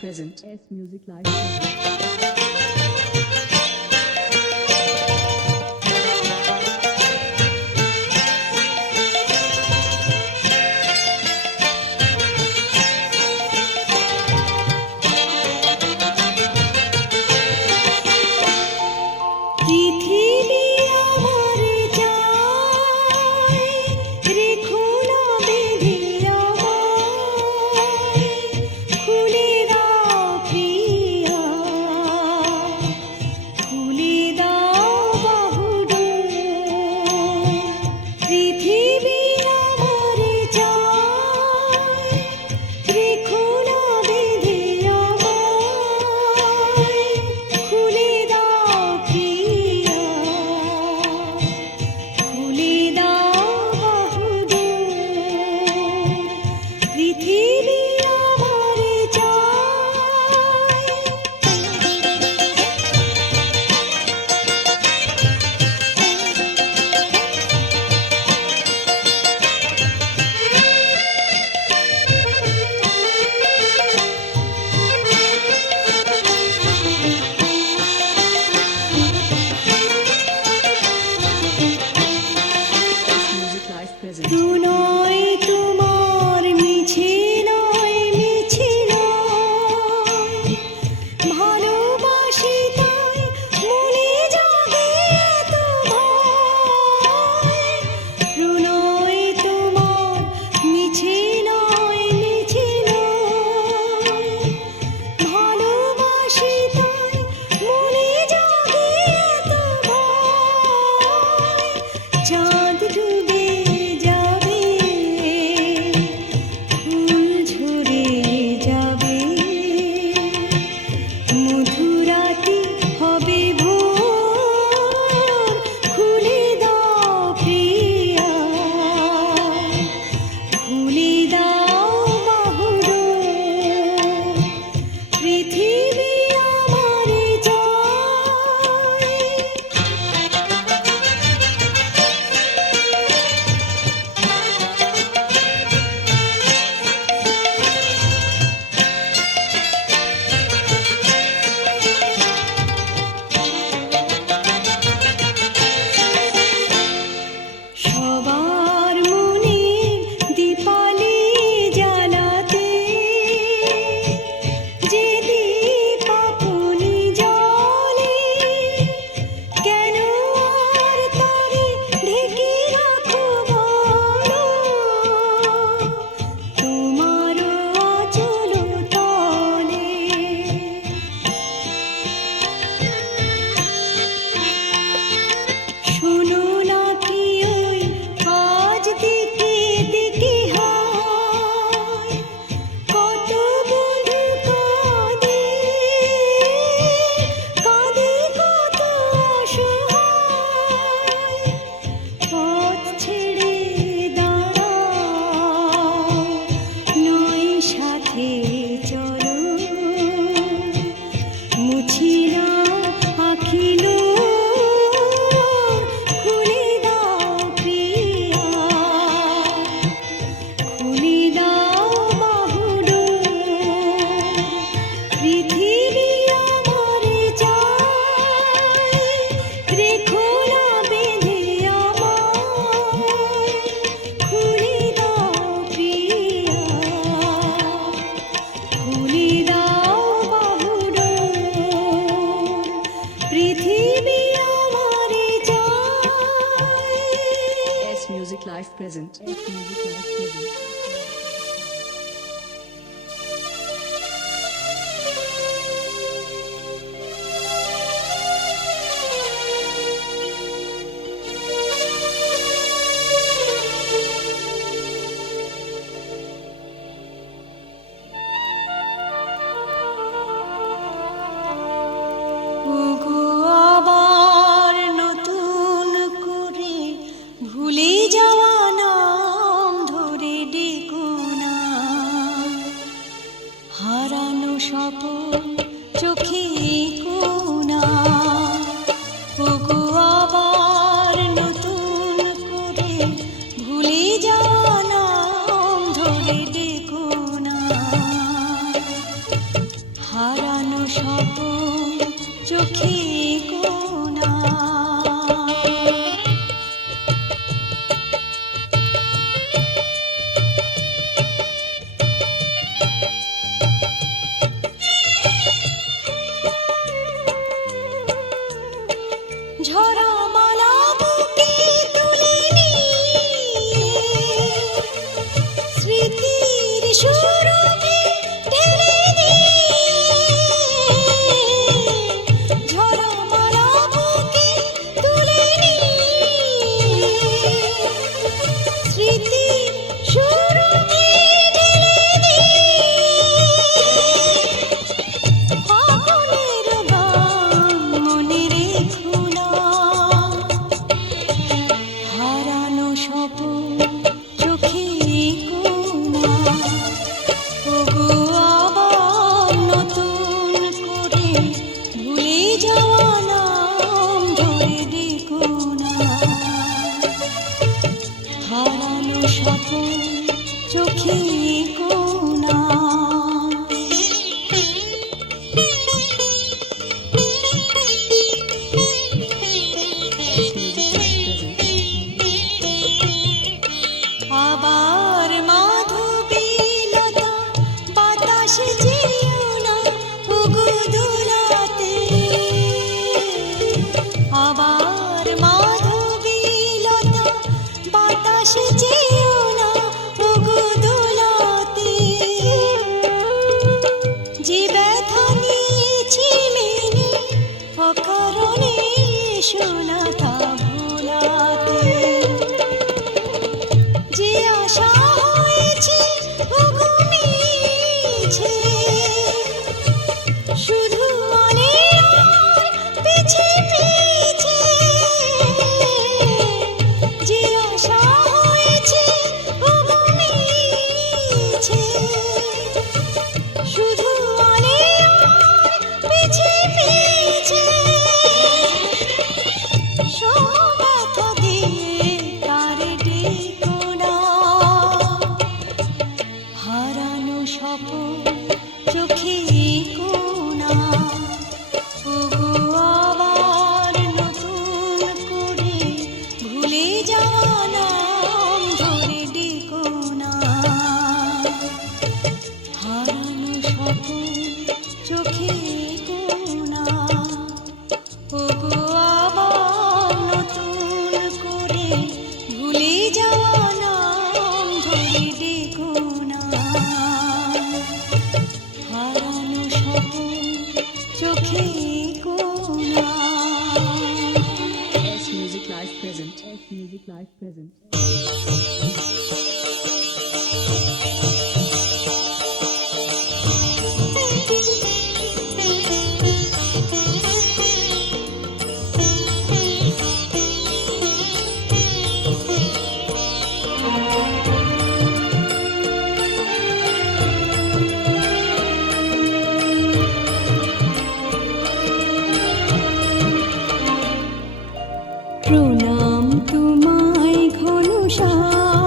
present. S Music Live present. Music Live present. S Music Live present. ওগো আবার নতুন করে ভুলে যাওয়া নাম ধরে ডেকো না, হারানো স্বপন চোখে কোনা। ওগো আবার নতুন করে ভুলে যাওয়া নাম ধরে ডেকো না, হারানো স্বপন চোখে কোনা। ঝরা মালা বুকে তুলে নিয়ে স্মৃতির সুরভি ঢেলে দিয়ে, ঝরা মালা বুকে তুলে নিয়ে স্মৃতির সুরভি ঢেলে দিয়ে, ফাগুনের গান মনে রেখো না, হারানো স্বপন চোখে কোনা। ওগো আবার নতুন করে ভুলে যাওয়া নাম ধরে ডেকো না, হারানো স্বপন চোখে কোনা। আবার মাধবীলতা বাতাসে যেও না ওগো দোলাতে, আবার মাধবীলতা বাতাসে যেও না ওগো দোলাতে, যে ব্যথা নিয়েছি মেনে অকারণে শোনা তা ভোলাতে, যে আশা হয়েছে ওগো মিছে, শুধু মনে আর পিছে পিছে, যে আশা হয়েছে ওগো মিছে, শুধু মনে আর পিছে পিছে, সব ব্যথা দিয়ে তারে ডেকো না, হারানো স্বপন চোখে কোনা। ওগো আবার নতুন করে ভুলে যাওয়া নাম ধরে ডেকো না, হারানো স্বপন চোখে কোনা। ওগো আবার নতুন করে ভুলে যাওয়া নাম ধরে ডেকো না, হারানো স্বপন চোখে কোনা। S Music Live present. S Music Live present. প্রণাম তোমায় ঘনশ্যাম,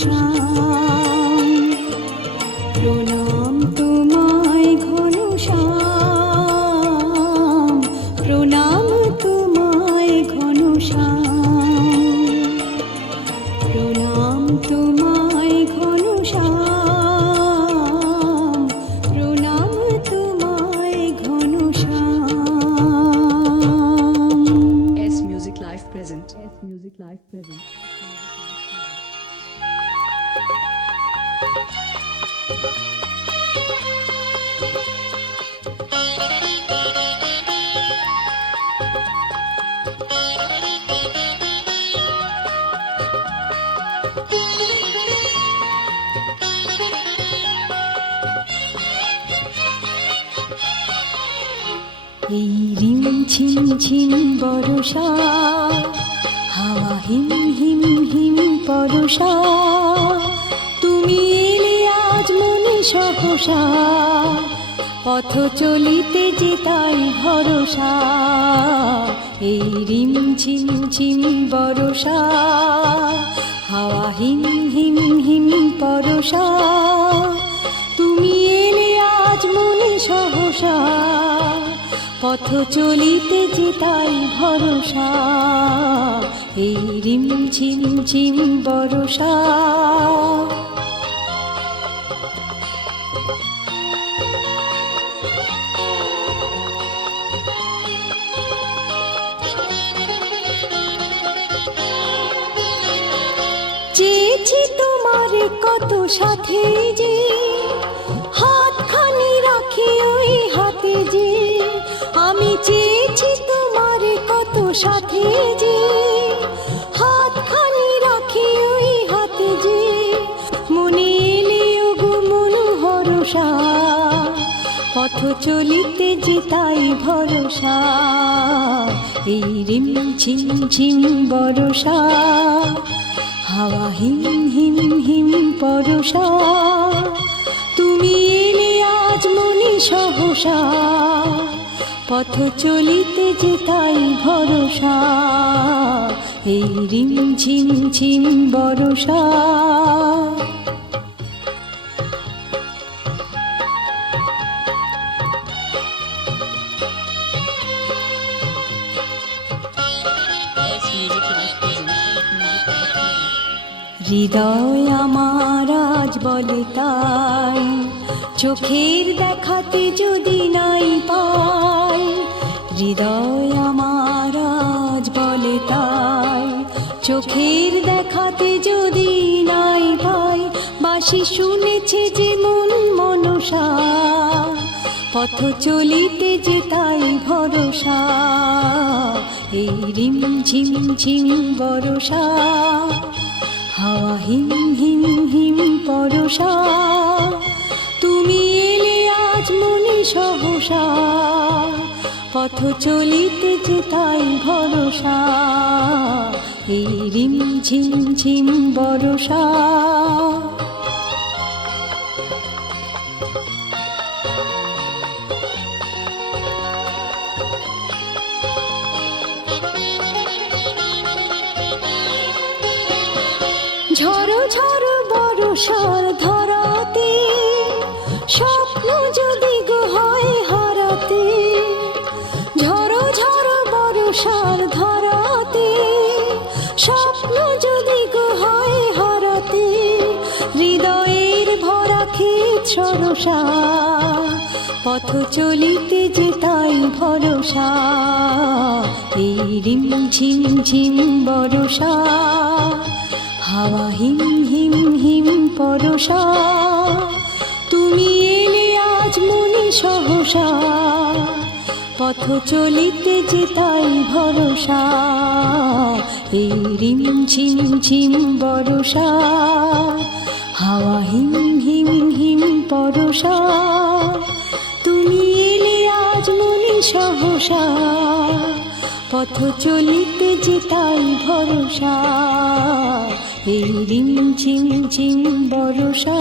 শ্যাম প্রণাম তোমায় ঘন শ্যাম প্রণাম তোমায় ঘন শ্যাম প্রণাম তোমায় ঘন শ্যাম প্রণাম তোমায় ঘন শ্যাম। S Music Live present. S Music Live present. এই রিম ঝিম ঝিম বরষা হাওয়া হিম হিম হিম পরশা তুমি এলে আজ মনে সহসা পথ চলিতে যে তাই ভরসা এই রিম ঝিম ঝিম বরষা হাওয়া হিম হিম হিম পরশা তুমি এলে আজ মনে সহসা পথ চলিতে যে তাই ভরসা এই রিম ঝিম ঝিম বরষা। চেয়েছি তোমার কত সাথে যে হাতখানি রাখি ওই হাতে যে আমি চেয়েছি তোমার কত সাথে যে হাতখানি রাখি ওই হাতে যে মনে এলে ওগো মনোহরসা পথ চলিতে যে তাই ভরসা এই রিম ঝিম ঝিম বরষা হাওয়া হিম হিম হিম পরশা তুমি এলে আজ মনে সহসা পথ চলিতে যে তাই ভরসা এই রিম ঝিম ঝিম বরষা। S Music Live present. হৃদয় আমার আজ বলে তাই চোখের দেখাতে যদি নাই পাই হৃদয় আমার আজ বলে তাই চোখের দেখাতে যদি নাই পাই বাঁশি শুনেছে যে মন মনসা পথ চলিতে যে তাই ভরসা এই রিম ঝিম ঝিম বরষা হাওয়া হিম হিম হিম পরশা তুমি এলে আজ মনে সহসা পথ চলিতে যে তাই ভরসা এই রিম ঝিম ঝিম বরষা। ঝড়ো ঝড়ো বরষার ধরাতে স্বপ্ন যদি গো হয় হারাতে ঝড়ো ঝড়ো বরষার ধরাতে স্বপ্ন যদি গো হয় হারাতে হৃদয়ের ভরা ক্ষেত সরসা পথ চলিতে যে তাই ভরসা এই রিম ঝিম ঝিম বরষা হাওয়া হিম হিম হিম পরশা তুমি এলে আজ মনে সহসা পথ চলিতে যে তাই ভরসা এই রিম ঝিম ঝিম বরষা হাওয়া হিম হিম হিম পরশা তুমি এলে আজ মনে সহসা পথ চলিতে যে তাই ভরসা এই রিম ঝিম ঝিম বরষা।